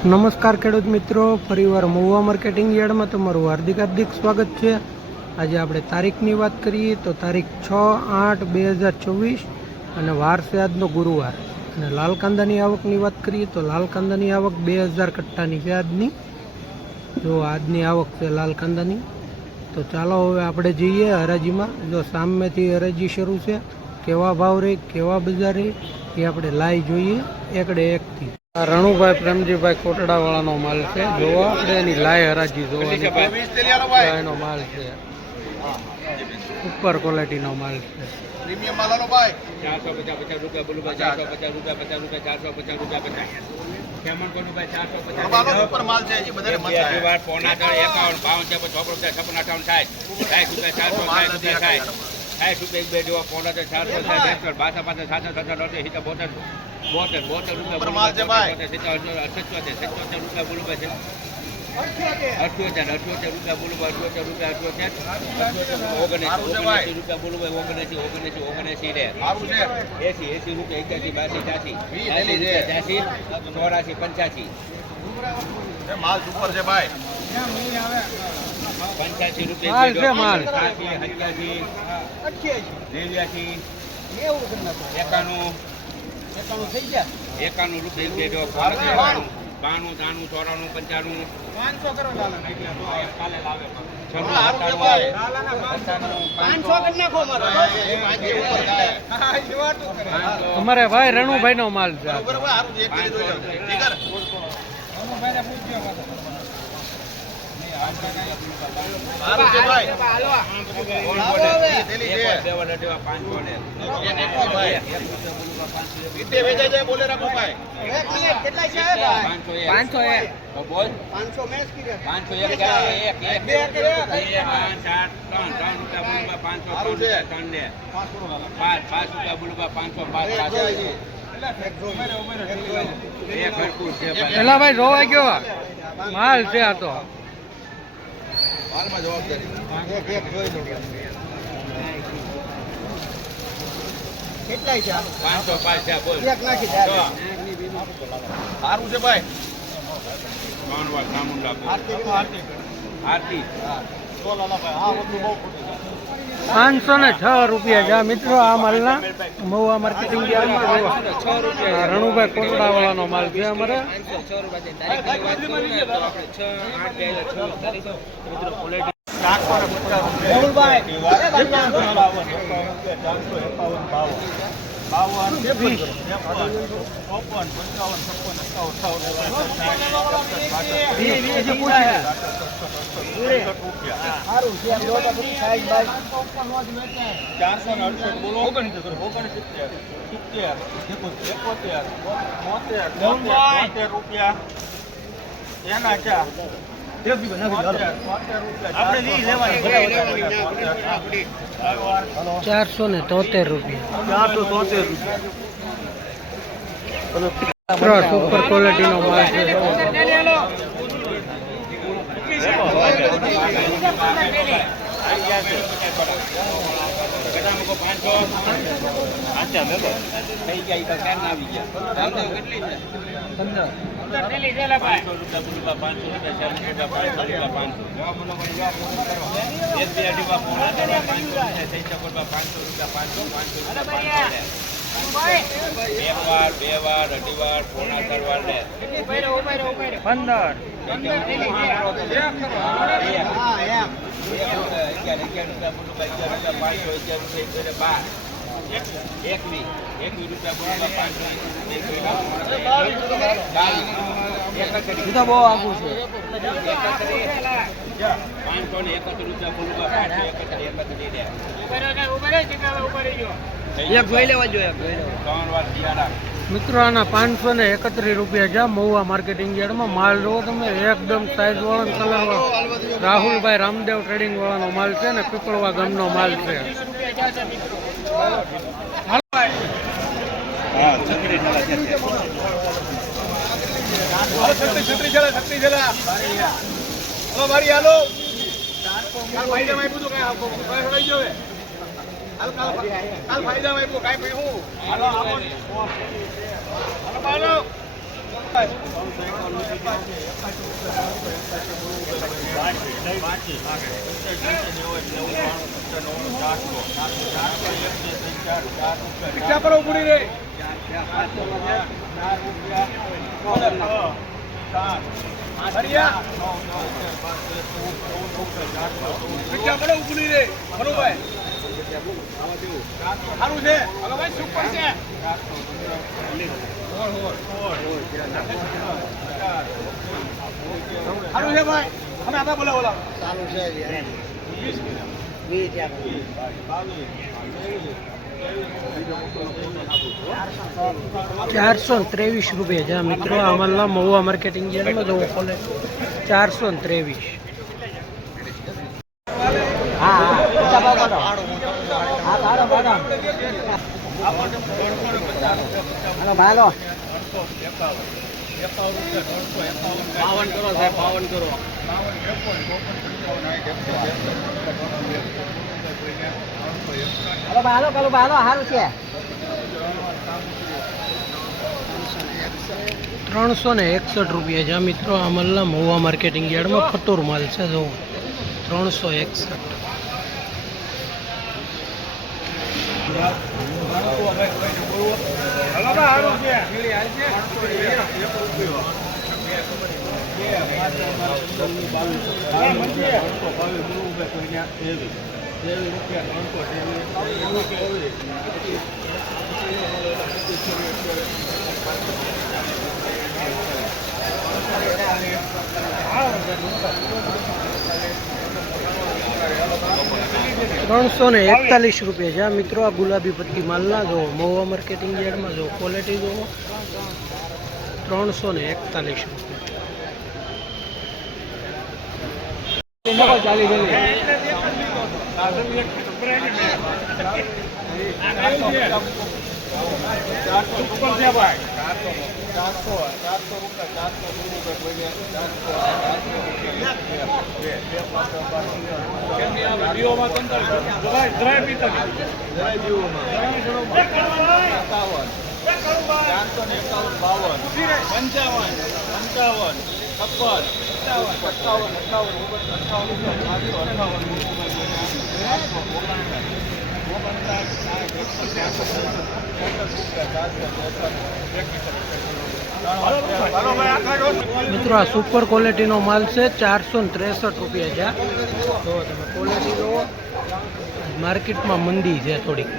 નમસ્કાર ખેડૂત મિત્રો, ફરીવાર મહુવા માર્કેટિંગ યાર્ડમાં તમારું હાર્દિક સ્વાગત છે। આજે આપણે તારીખની વાત કરીએ તો તારીખ 6/8/2024 અને વાર છે આજનો ગુરુવાર। અને લાલ કાંદાની આવકની વાત કરીએ તો લાલ કાંદાની આવક 2000 કટ્ટાની છે આજની। જો આજની આવક છે લાલ કાંદાની। તો ચાલો હવે આપણે જઈએ હરાજીમાં। જો સામેથી હરાજી શરૂ છે, કેવા ભાવ રહે, કેવા બજાર રહે એ આપણે લાઈ જોઈએ એકડે એકથી। રણુભાઈ પ્રેમજીભાઈ કોટડાવાળાનો માલ છે। જોવા આપણે એની લાય હરાજી જોવાની એનો માલ છે, ઉપર ક્વોલિટીનો માલ છે। પ્રીમિયમ માલનો ભાઈ 450 રૂપિયા બોલું ભાઈ, 450 રૂપિયા, 50 રૂપિયા, 450 કેમન કોનું ભાઈ 450 માલનો ઉપર માલ છે હજી બધાને મત છે વાર પોણા 51 52 56 56 58 60 60 રૂપિયા 60 રૂપિયા 60 રૂપિયા એક બે જોવા પોણા 460 બાસા પાસે 770 હિતા 72 રૂપિયા માલ છે ભાઈ 77 રૂપિયા બોલું ભાઈ 78 રૂપિયા બોલું ભાઈ 78 રૂપિયા 79 બોલું ભાઈ 79 રે સારું છે 80 રૂપિયા 81 82 83 84 85 માલ સુપર છે ભાઈ 85 રૂપિયા માલ છે માલ 88 89 91 રૂપિયા 92 93 94 95 500 કરો 500 અમારે ભાઈ રણુભાઈ નો માલ છે। બોલે રાખો ભાઈ 500 પેલા ભાઈ જોવા ગયો માલ છે આ તો। હાલમાં જવાબદારી કેટલાય છે 505 બોલ એક નાખી દે સારું છે ભાઈ માનવા ચામુંડા આરતી 506 રૂપિયા છે મિત્રો આ માલના મહુવા માર્કેટિંગ યાર્ડમાં। રણુભાઈ કોટડાવાળાનો માલ છે અમારે। ₹473 સુપર ક્વોલિટીનો માલ છે। બે વાર અઢી વાર પોણા 4 વાર લે 15 બહુ આગું છે। 531 મિત્રો આના 531 રૂપિયા છે મહુવા માર્કેટિંગ યાર્ડમાં। માલ જોવો તમે એકદમ સાઈઝ વાળો કલર વાળો રાહુલભાઈ રામદેવ ટ્રેડિંગ વાળાનો માલ છે ને પીપળવા ગામનો માલ છે। કાલ ફાયદા આપ્યું કાંઈ હું હાલો રિક્ષા પર ઉભી રે રિક્ષા પર ઉભી રે બરોબર સારું છે હલો ભાઈ સુપર છે સારું છે ભાઈ અમે આપા બોલા સારું છે 423 રૂપિયા છે મિત્રો. અમલના મહુવા માર્કેટિંગ યાર્ડમાં જવું ખોલે 423. પાવન કરો સાહેબ પાવન કરો 361 રૂપિયા છે મિત્રો. અમલના મહુવા માર્કેટિંગ યાર્ડમાં ખટોર માલ છે જો 361. ₹341 રૂપિયા છે મિત્રો. આ ગુલાબી પટ્ટી માલના જો મહુવા માર્કેટિંગ યાર્ડમાં જો ક્વોલિટી જો 341 મિત્રો. આ સુપર ક્વોલિટીનો માલ છે 463 રૂપિયા છે. જો તમે ક્વોલિટી જુઓ. માર્કેટમાં મંદી છે થોડીક.